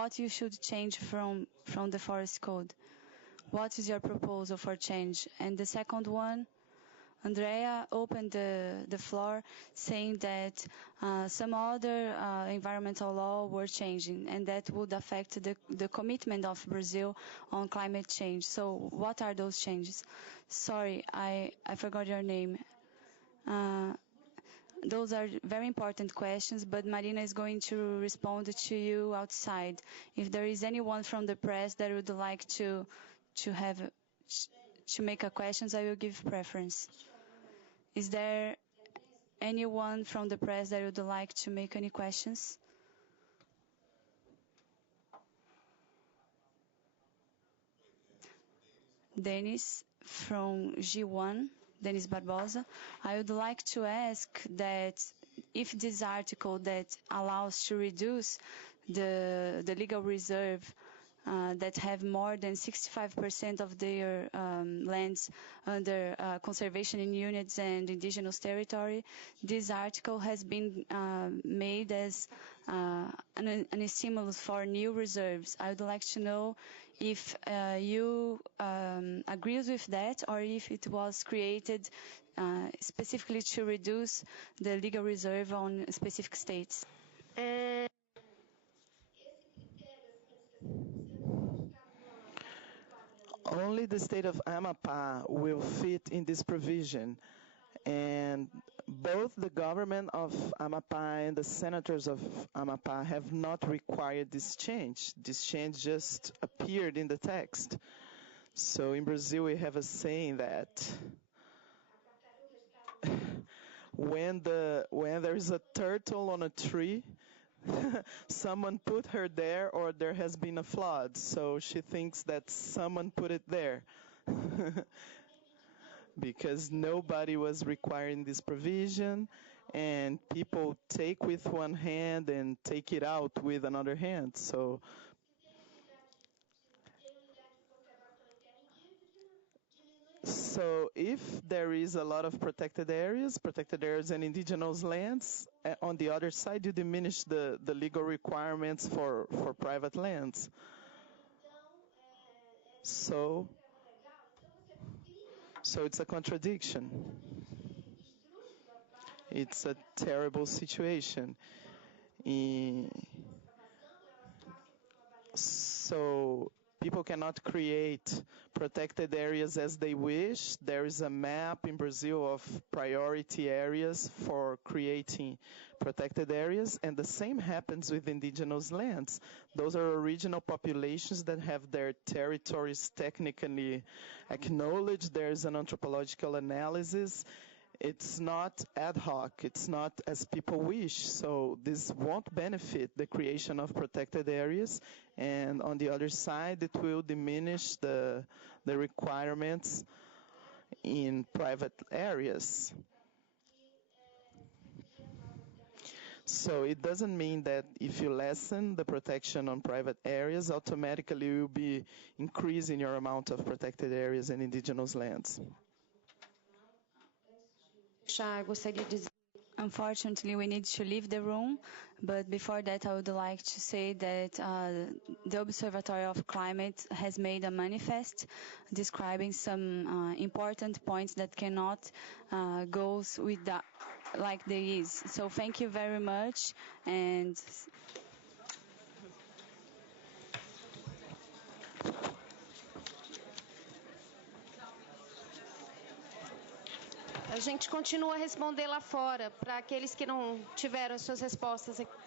what you should change from the forest code. What is your proposal for change? And the second one, Andrea opened the floor saying that some other environmental law were changing and that would affect the commitment of Brazil on climate change. So what are those changes? Sorry, I forgot your name. Those are very important questions, but Marina is going to respond to you outside. If there is anyone from the press that would like to make a questions, I will give preference. Is there anyone from the press that would like to make any questions? Dennis from G1, Dennis Barbosa. I would like to ask that if this article that allows to reduce the legal reserve that have more than 65% of their lands under conservation in units and indigenous territory, this article has been made as an stimulus for new reserves. I would like to know if you agree with that or if it was created specifically to reduce the legal reserve on specific states. Only the state of Amapá will fit in this provision, and both the government of Amapá and the senators of Amapá have not required this change. This change just appeared in the text. So in Brazil, we have a saying that when there is a turtle on a tree, someone put her there or there has been a flood. So she thinks that someone put it there. Because nobody was requiring this provision, and people take with one hand and take it out with another hand. So if there is a lot of protected areas and indigenous lands, on the other side, you diminish the legal requirements for private lands. So it's a contradiction. It's a terrible situation. So people cannot create protected areas as they wish. There is a map in Brazil of priority areas for creating protected areas, and the same happens with indigenous lands. Those are original populations that have their territories technically acknowledged. There's an anthropological analysis. It's not ad hoc. It's not as people wish. So this won't benefit the creation of protected areas. And on the other side, it will diminish the requirements in private areas. So it doesn't mean that if you lessen the protection on private areas, automatically you will be increasing your amount of protected areas and indigenous lands. Unfortunately, we need to leave the room, but before that, I would like to say that the Observatory of Climate has made a manifest describing some important points that cannot go with that like there is. So thank you very much, and a gente continua a responder lá fora, para aqueles que não tiveram as suas respostas aqui.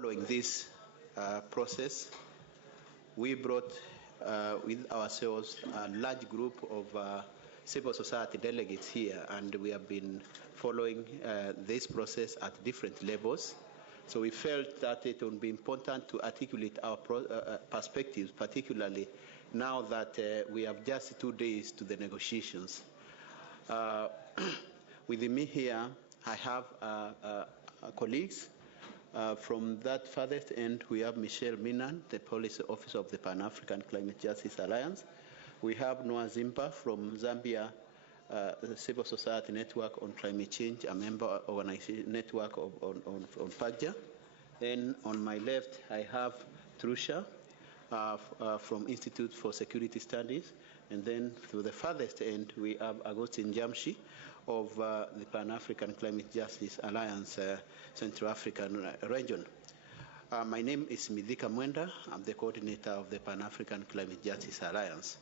Following this process, we brought with ourselves a large group of civil society delegates here, and we have been following this process at different levels. So we felt that it would be important to articulate our perspectives, particularly now that we have just 2 days to the negotiations. With me here, I have colleagues. From that farthest end, we have Michelle Minan, the Policy Officer of the Pan-African Climate Justice Alliance. We have Noah Zimba from Zambia, the Civil Society Network on Climate Change, a member organization network on PAGJA. Then on my left, I have Trusha from Institute for Security Studies. And then to the farthest end, we have Agustin Jamshi of the Pan-African Climate Justice Alliance Central African region. My name is Midhika Mwenda. I'm the coordinator of the Pan-African Climate Justice Alliance.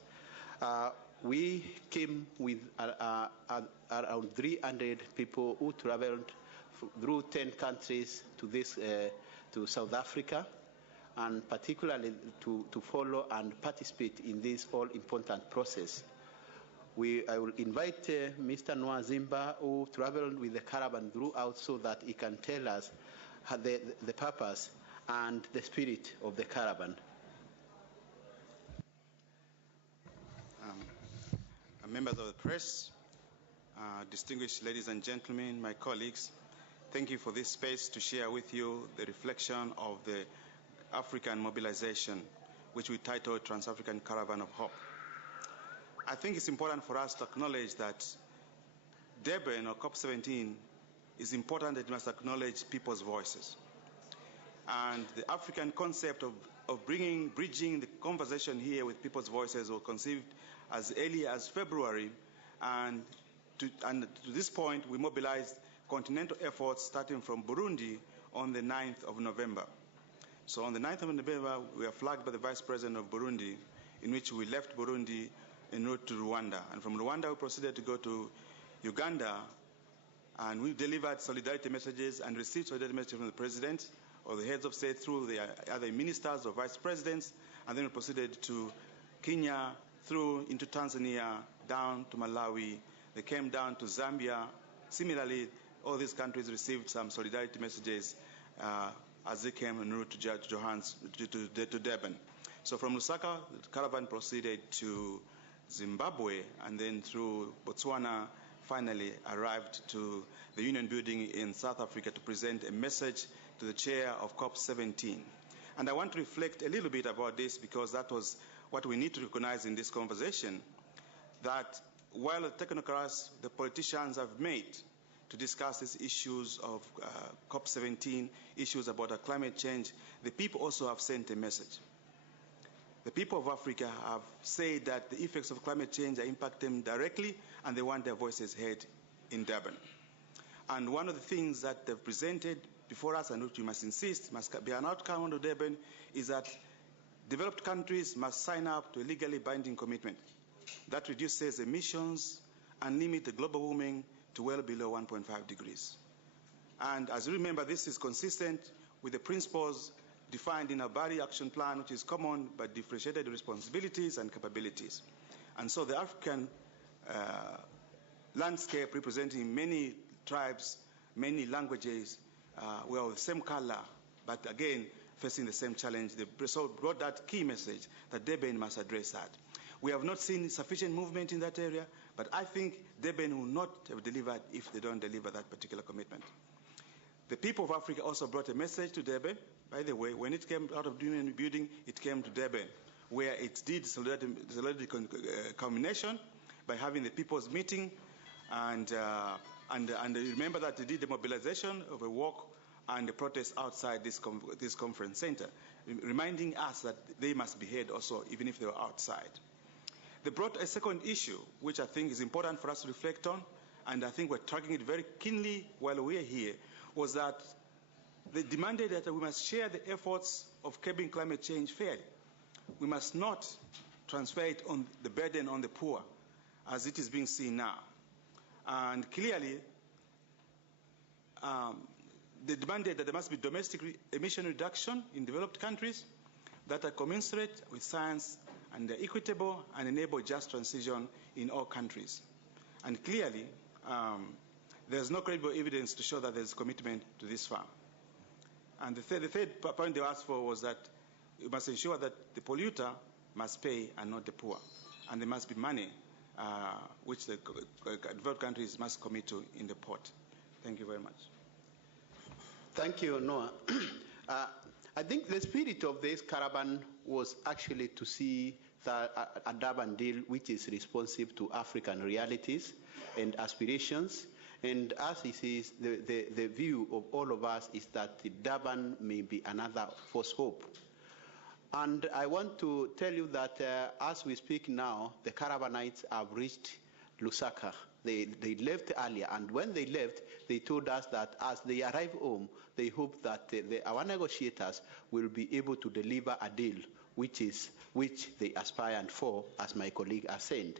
We came with around 300 people who traveled through 10 countries to South Africa, and particularly to follow and participate in this all-important process. I will invite Mr. Noah Zimba, who traveled with the caravan throughout, so that he can tell us the purpose and the spirit of the caravan. Members of the press, distinguished ladies and gentlemen, my colleagues, thank you for this space to share with you the reflection of the African mobilization, which we titled Trans-African Caravan of Hope. I think it's important for us to acknowledge that Durban, or COP17, is important that we must acknowledge people's voices. And the African concept of bridging the conversation here with people's voices was conceived as early as February, and to this point, we mobilized continental efforts starting from Burundi on the 9th of November. So on the 9th of November, we were flagged by the Vice President of Burundi, in which we left Burundi en route to Rwanda. And from Rwanda, we proceeded to go to Uganda, and we delivered solidarity messages and received solidarity messages from the President or the heads of state through the other ministers or vice presidents, and then we proceeded to Kenya, through into Tanzania, down to Malawi. They came down to Zambia. Similarly, all these countries received some solidarity messages as they came en route to Durban. So from Lusaka, the caravan proceeded to Zimbabwe, and then through Botswana, finally arrived to the Union Building in South Africa to present a message to the chair of COP17. And I want to reflect a little bit about this, because that was what we need to recognize in this conversation, that while the technocrats, the politicians have made to discuss these issues of COP17, issues about climate change, the people also have sent a message. The people of Africa have said that the effects of climate change are impacting them directly, and they want their voices heard in Durban. And one of the things that they've presented before us, and which we must insist must be an outcome of Durban, is that developed countries must sign up to a legally binding commitment that reduces emissions and limit the global warming to well below 1.5 degrees. And as you remember, this is consistent with the principles defined in our Bali Action Plan, which is common but differentiated responsibilities and capabilities. And so the African landscape, representing many tribes, many languages, were of the same color, but again, facing the same challenge. They so brought that key message that Durban must address that. We have not seen sufficient movement in that area, but I think Durban will not have delivered if they don't deliver that particular commitment. The people of Africa also brought a message to Durban. By the way, when it came out of the Union Building, it came to Durban, where it did solidarity culmination by having the people's meeting, and remember that they did the mobilization of a walk and a protest outside this conference center, reminding us that they must be heard also, even if they were outside. They brought a second issue, which I think is important for us to reflect on, and I think we're tracking it very keenly while we're here, was that they demanded that we must share the efforts of curbing climate change fairly. We must not transfer it on the burden on the poor, as it is being seen now. And clearly, they demanded that there must be domestic emission reduction in developed countries that are commensurate with science and equitable and enable just transition in all countries. And clearly, there's no credible evidence to show that there's commitment to this far. And the third point they asked for was that you must ensure that the polluter must pay and not the poor. And there must be money which the developed countries must commit to in the pot. Thank you very much. Thank you, Noah. I think the spirit of this caravan was actually to see a Durban deal which is responsive to African realities and aspirations. And as it is, the view of all of us is that the Durban may be another false hope. And I want to tell you that as we speak now, the caravanites have reached Lusaka. They left earlier, and when they left, they told us that as they arrive home, they hope that our negotiators will be able to deliver a deal which they aspired for, as my colleague has said.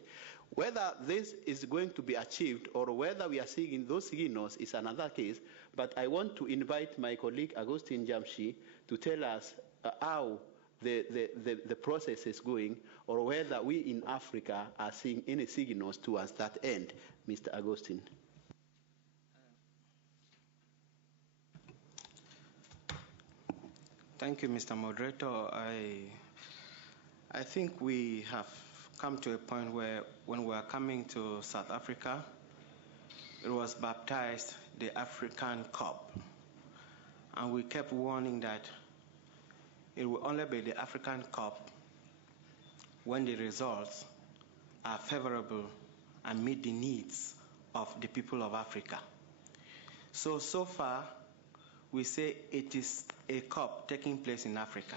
Whether this is going to be achieved or whether we are seeing those signals is another case, but I want to invite my colleague Augustine Jamshi to tell us how the process is going, or whether we in Africa are seeing any signals towards that end. Mr. Augustine. Thank you, Mr. Moderator. I think we have come to a point where when we are coming to South Africa, it was baptized the African Cup. And we kept warning that it will only be the African Cup when the results are favorable and meet the needs of the people of Africa. So far, we say it is a COP taking place in Africa.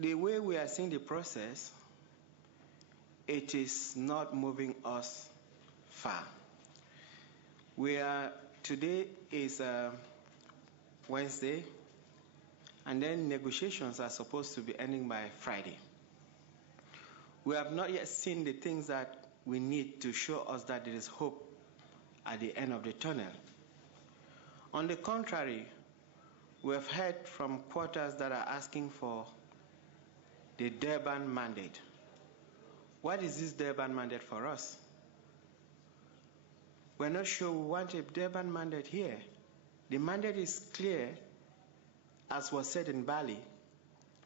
The way we are seeing the process, it is not moving us far. Today is Wednesday, and then negotiations are supposed to be ending by Friday. We have not yet seen the things that we need to show us that there is hope at the end of the tunnel. On the contrary, we have heard from quarters that are asking for the Durban mandate. What is this Durban mandate for us? We're not sure we want a Durban mandate here. The mandate is clear, as was said in Bali.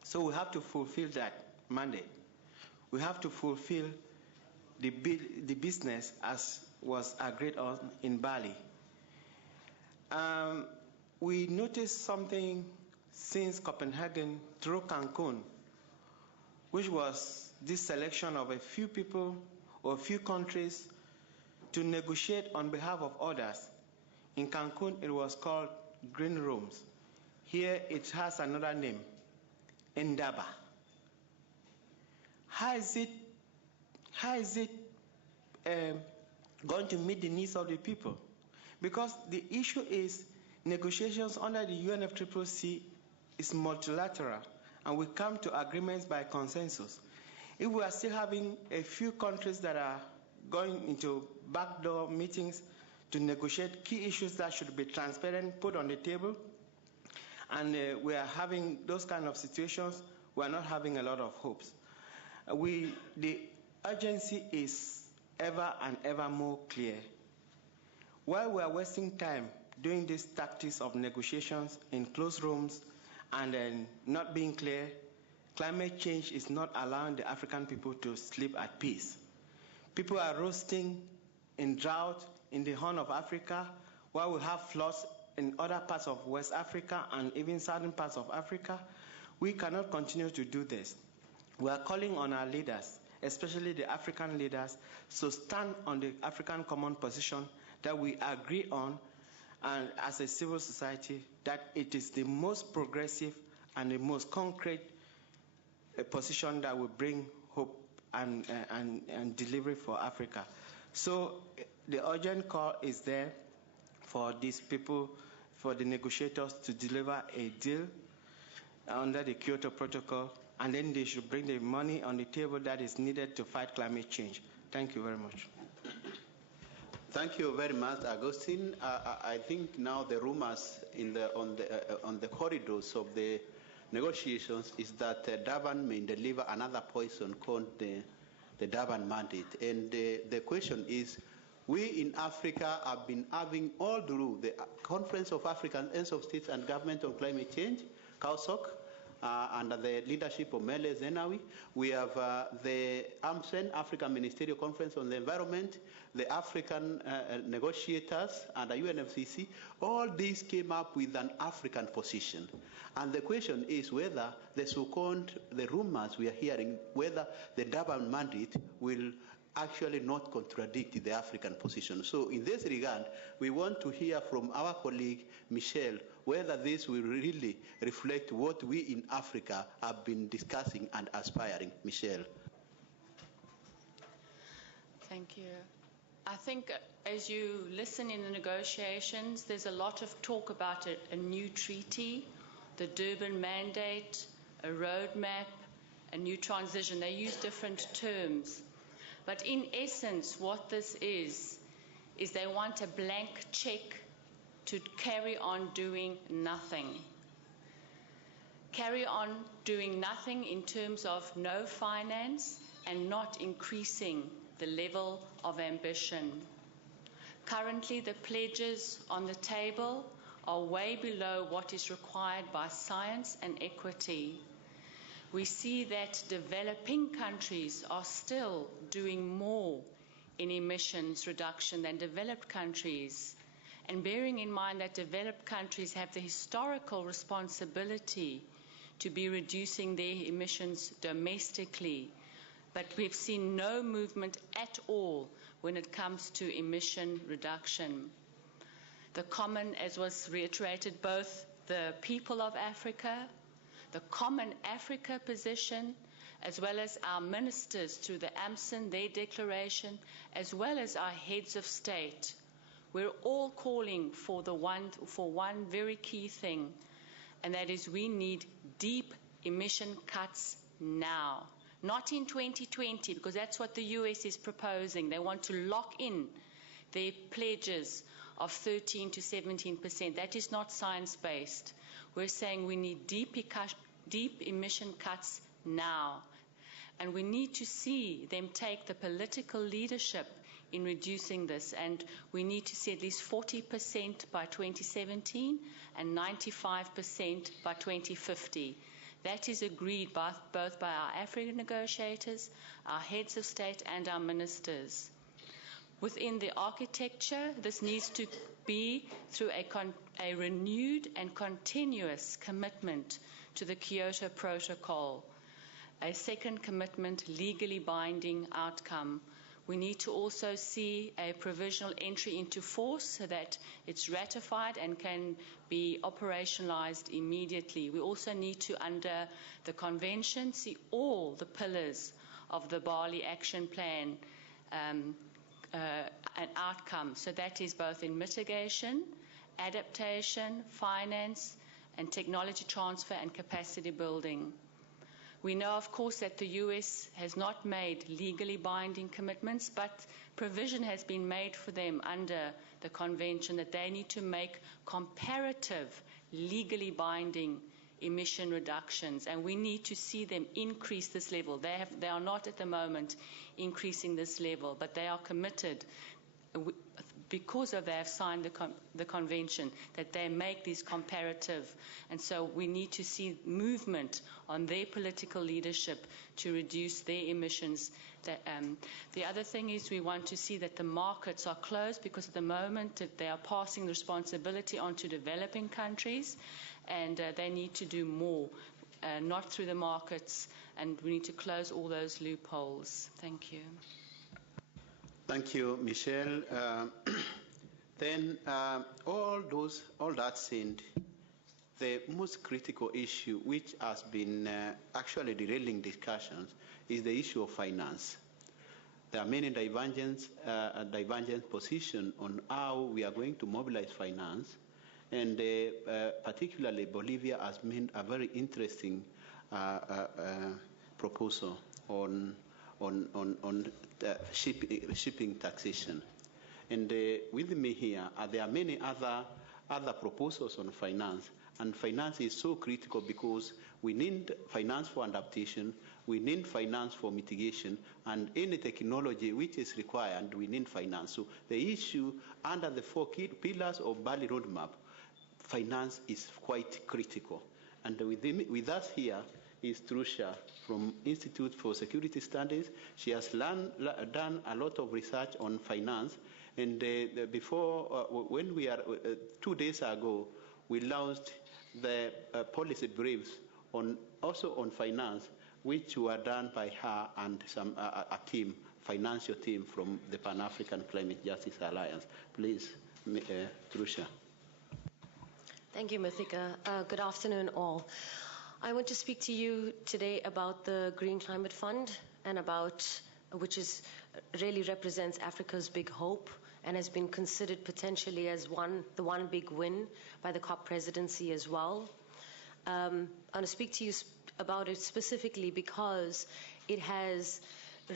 So we have to fulfill that mandate. We have to fulfill the business as was agreed on in Bali. We noticed something since Copenhagen through Cancun, which was this selection of a few people or a few countries to negotiate on behalf of others. In Cancun, it was called Green Rooms. Here, it has another name, Indaba. How is it going to meet the needs of the people? Because the issue is negotiations under the UNFCCC is multilateral, and we come to agreements by consensus. If we are still having a few countries that are going into backdoor meetings to negotiate key issues that should be transparent, put on the table, and we are having those kind of situations, we are not having a lot of hopes. The urgency is ever and ever more clear. While we are wasting time doing these tactics of negotiations in closed rooms and not being clear, climate change is not allowing the African people to sleep at peace. People are roasting in drought in the Horn of Africa, while we have floods in other parts of West Africa and even southern parts of Africa. We cannot continue to do this. We are calling on our leaders, especially the African leaders, to stand on the African common position that we agree on, and as a civil society, that it is the most progressive and the most concrete position that will bring hope and delivery for Africa. So the urgent call is there for these people, for the negotiators to deliver a deal under the Kyoto Protocol, and then they should bring the money on the table that is needed to fight climate change. Thank you very much. Thank you very much, Agustin. I think now the rumors on the corridors of the negotiations is that Durban may deliver another poison called the Durban Mandate. And the question is, we in Africa have been having all through the Conference of African Heads of States and Government on Climate Change, CAUSOC, under the leadership of Meles Zenawi. We have the AMCEN, African Ministerial Conference on the Environment, the African negotiators under UNFCCC. All these came up with an African position. And the question is whether the rumors we are hearing, whether the Durban Mandate will actually not contradict the African position. So in this regard, we want to hear from our colleague, Michelle, whether this will really reflect what we in Africa have been discussing and aspiring. Michelle. Thank you. I think as you listen in the negotiations, there's a lot of talk about a new treaty, the Durban Mandate, a roadmap, a new transition. They use different terms. But in essence, what this is they want a blank check to carry on doing nothing. Carry on doing nothing in terms of no finance and not increasing the level of ambition. Currently, the pledges on the table are way below what is required by science and equity. We see that developing countries are still doing more in emissions reduction than developed countries. And bearing in mind that developed countries have the historical responsibility to be reducing their emissions domestically, but we've seen no movement at all when it comes to emission reduction. The common, as was reiterated, both the people of Africa, the Common Africa position, as well as our ministers through the AMCEN, their declaration, as well as our heads of state, we're all calling for one very key thing, and that is we need deep emission cuts now. Not in 2020, because that's what the US is proposing. They want to lock in their pledges of 13 to 17%. That is not science-based. We're saying we need deep emission cuts now. And we need to see them take the political leadership in reducing this. And we need to see at least 40% by 2017 and 95% by 2050. That is agreed both by our African negotiators, our heads of state, and our ministers. Within the architecture, this needs to be through a renewed and continuous commitment to the Kyoto Protocol. A second commitment, legally binding outcome. We need to also see a provisional entry into force so that it's ratified and can be operationalized immediately. We also need to, under the convention, see all the pillars of the Bali Action Plan an outcome. So that is both in mitigation, adaptation, finance, and technology transfer and capacity building. We know, of course, that the US has not made legally binding commitments, but provision has been made for them under the convention that they need to make comparative, legally binding emission reductions, and we need to see them increase this level. They are not at the moment increasing this level, but they are committed because they have signed the convention, that they make these comparative. And so we need to see movement on their political leadership to reduce their emissions. The other thing is we want to see that the markets are closed, because at the moment they are passing the responsibility on to developing countries, and they need to do more, not through the markets, and we need to close all those loopholes. Thank you. Thank you, Michelle. Then all that said, the most critical issue which has been actually derailing discussions is the issue of finance. There are many divergent positions on how we are going to mobilize finance, and particularly Bolivia has made a very interesting proposal on shipping taxation. And with me here, there are many other proposals on finance. And finance is so critical because we need finance for adaptation, we need finance for mitigation, and any technology which is required, we need finance. So the issue under the 4 key pillars of Bali Roadmap, finance is quite critical. And with us here is Trusha from Institute for Security Studies. She has done a lot of research on finance. And when we are 2 days ago, we launched the policy briefs also on finance, which were done by her and a team, financial team from the Pan-African Climate Justice Alliance. Please, Trusha. Thank you, Mithika. Good afternoon, all. I want to speak to you today about the Green Climate Fund and which really represents Africa's big hope and has been considered potentially as the one big win by the COP presidency as well. I want to speak to you about it specifically because it has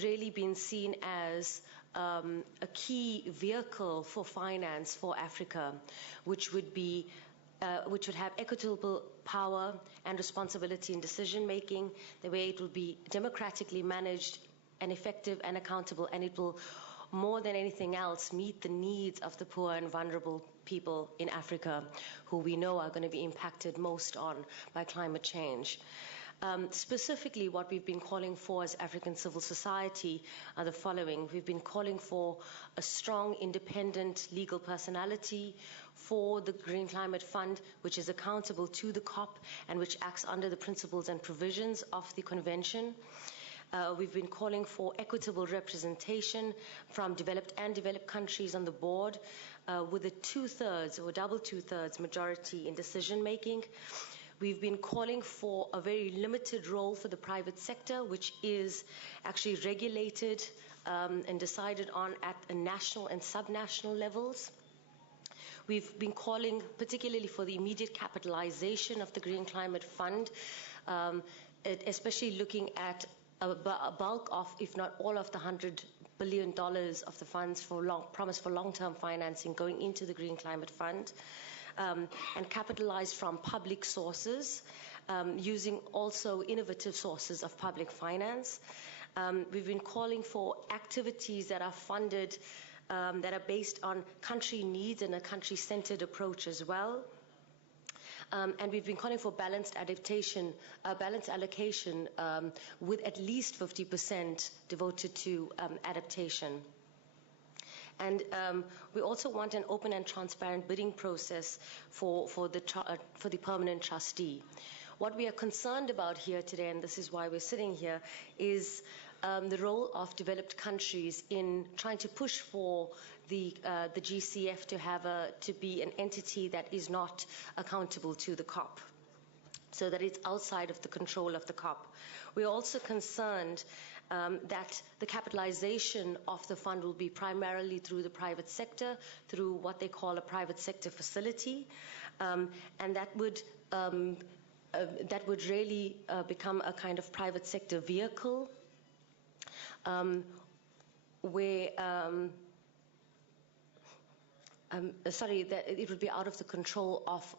really been seen as a key vehicle for finance for Africa, which would have equitable power and responsibility in decision making, the way it will be democratically managed and effective and accountable, and it will, more than anything else, meet the needs of the poor and vulnerable people in Africa, who we know are going to be impacted most on by climate change. Specifically, what we've been calling for as African civil society are the following. We've been calling for a strong, independent legal personality for the Green Climate Fund, which is accountable to the COP and which acts under the principles and provisions of the convention. We've been calling for equitable representation from developed and developed countries on the board with a 2/3 or double 2/3 majority in decision making. We've been calling for a very limited role for the private sector, which is actually regulated and decided on at a national and subnational levels. We've been calling particularly for the immediate capitalization of the Green Climate Fund, especially looking at a bulk of, if not all of the $100 billion of the funds promised for long-term financing going into the Green Climate Fund, and capitalize from public sources, using also innovative sources of public finance. We've been calling for activities that are funded, that are based on country needs and a country-centered approach as well. And we've been calling for balanced allocation with at least 50% devoted to adaptation. And we also want an open and transparent bidding process for the permanent trustee. What we are concerned about here today, and this is why we're sitting here, is the role of developed countries in trying to push for the GCF to be an entity that is not accountable to the COP, so that it's outside of the control of the COP. We're also concerned that the capitalization of the fund will be primarily through the private sector, through what they call a private sector facility, and that would really become a kind of private sector vehicle where that it would be out of the control of